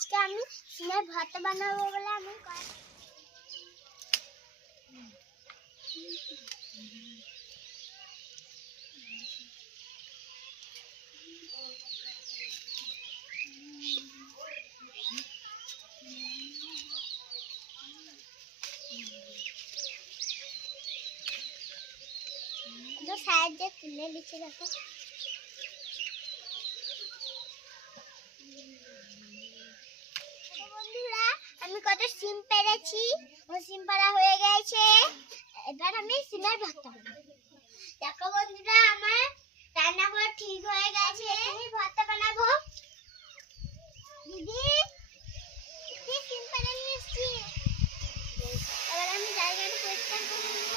আজকে আমি সিমের ভর্তা বানাবো বলে আমি সাহায্যে তুলে দিচ্ছি। দেখো বন্ধুরা, আমি কত সিম পেরেছি, সিম পাড়া হয়ে গেছে। এবার আমি সিমের ভর্তা বানাবো। দেখো বন্ধুরা, আমার রান্নাঘর ঠিক হয়ে গেছে। আমি ভর্তা বানাবো। দিদি সিম পাড়া নিয়ে এসছি। এবার আমি জায়গাটা পরিষ্কার করে নেবো।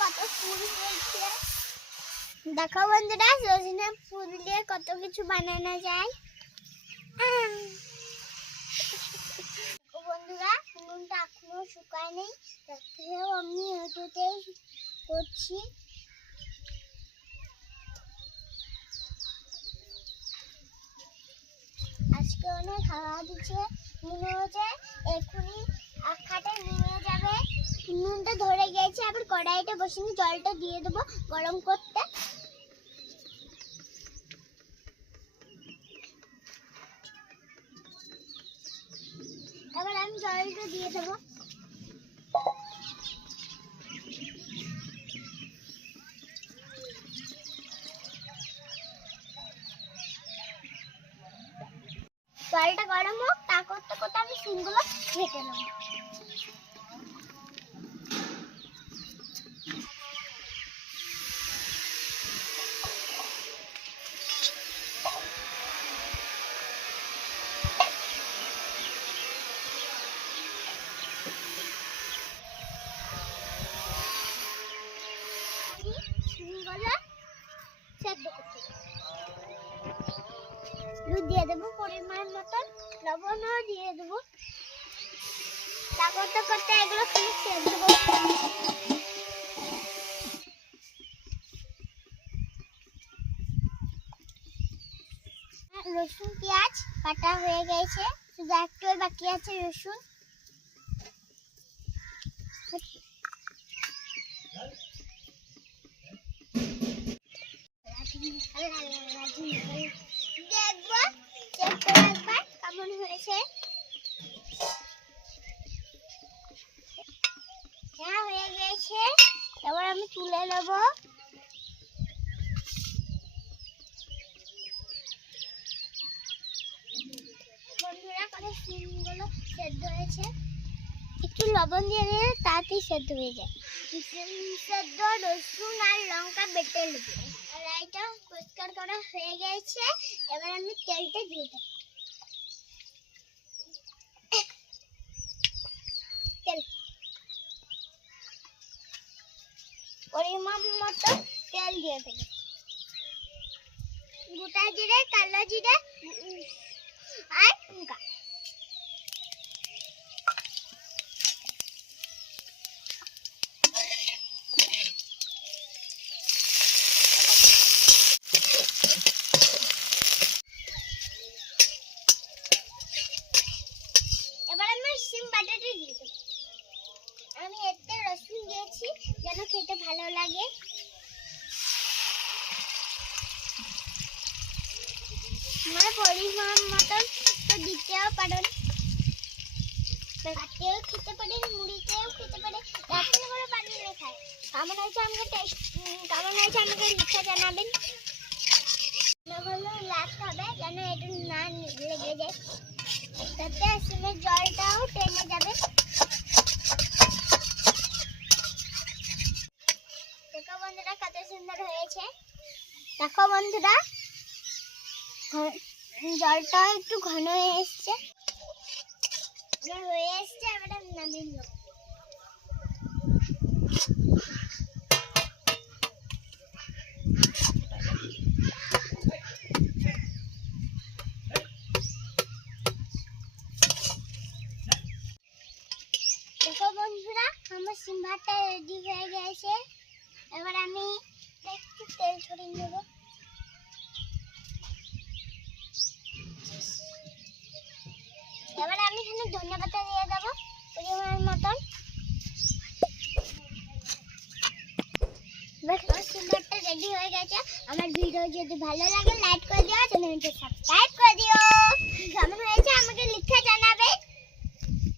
কত ফুল হয়েছে দেখো বন্ধুরা, সজনে ফুল দিয়ে কত কিছু বানানো যায়। বন্ধুরা, নুনটা এখনো শুকায় নেই, তাতেও আমি এটাতেই করছি। আজকে অনেক হাওয়া দিচ্ছে, মনে হচ্ছে এক্ষুনি আখাটা নিয়ে যাবে। নুনটা ধরে গেছে। আবার কড়াইটা বসিয়ে জলটা দিয়ে দেবো গরম করতে। এবার আমি জলটা দিয়ে দেবো। জলটা গরম হোক, তা করতে করতে আমি সিমগুলো ঘেটে নেবো। দুধ দিয়ে দেবো পরিমাণ মতন, লবণও দিয়ে দেবো। তা করতে করতে এগুলো খালি সেদ্ধ দেবো। রসুন পেঁয়াজ কাটা হয়ে গেছে, শুধু একটু বাকি আছে রসুন। দেখবো চেক করে একবার কেমন হয়েছে। হ্যাঁ, হয়ে গেছে। এবার আমি তুলে নেবো। বন্ধুরা, কত সিমগুলো সেদ্ধ হয়েছে। একটু লবণ দিয়ে দিলে তাড়াতাড়ি সেদ্ধ হয়ে যায়। সেদ্ধ রসুন আর লঙ্কা বেটে নেবো। কড়াইটা পরিষ্কার করা হয়ে গেছে। এবার আমি তেলটা দিয়ে দেবো। তেল পরিমাণ মতো তেল দিয়ে দেবো। গোটা জিরে, কালো জিরে আর লঙ্কা। আমি এতে রসুন দিয়েছি যেন খেতে ভালো লাগে। আমার পরিমাণ মতন তো দিতেও পারেন, ভাতেও খেতে পারেন, মুড়িতেও খেতে পারেন, রাত্রে করে বানিয়ে খায়। কেমন হয়েছে আমাকে লিখে জানাবেন। লাস্ট হবে যেন এটা না লেগে যায়, তাতে সিমের জলটাও টেনে যাবে। দেখো বন্ধুরা, কত সুন্দর হয়েছে। দেখো বন্ধুরা, জলটা একটু ঘন হয়ে এসছে। এবার নামিয়ে নেব। আমার সিম্বারটা রেডি হয়ে গেছে। এবার আমি একটু তেল ছড়িয়ে নেব। এবার আমি এখানে ধনিয়া পাতা দিয়ে দেবো পরিমাণ মতন। আমার সিম্বারটা রেডি হয়ে গেছে। আমার ভিডিও যদি ভালো লাগে লাইক করে দিও, চ্যানেলটা সাবস্ক্রাইব করে দিও। কেমন হয়েছে আমাকে লিখে জানাবে।